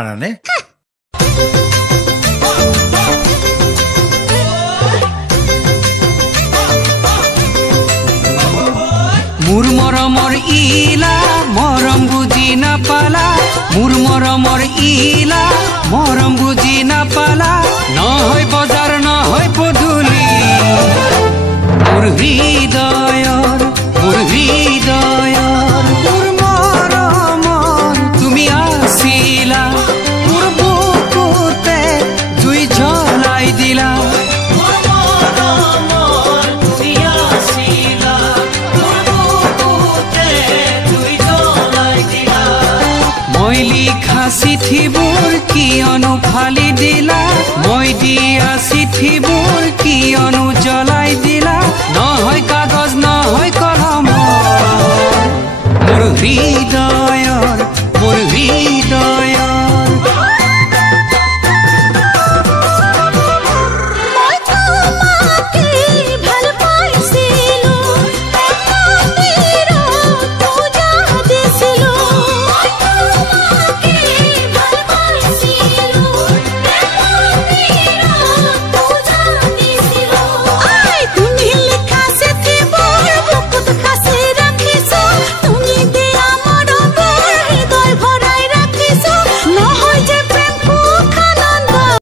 আৰানে মোৰ মৰমৰ ইলা মৰম বুজি নাপালা মোৰ মৰমৰ ইলা মৰম বুজি নাপালা নহয় বজাৰ নহয় পদূলি মোৰ হৃদয়ৰ মোৰ মৰমৰ তুমি আছিলা মোৰ বুকুতে জুই জ্বলাই দিলা মই লিখা চিঠিবোৰ কিয়নো ফালি দিলা মই দিয়া চিঠিবোৰ কিয়নো জ্বলাই দিলা নহয় কাগজ নহয় কলম মোৰ হৃদয়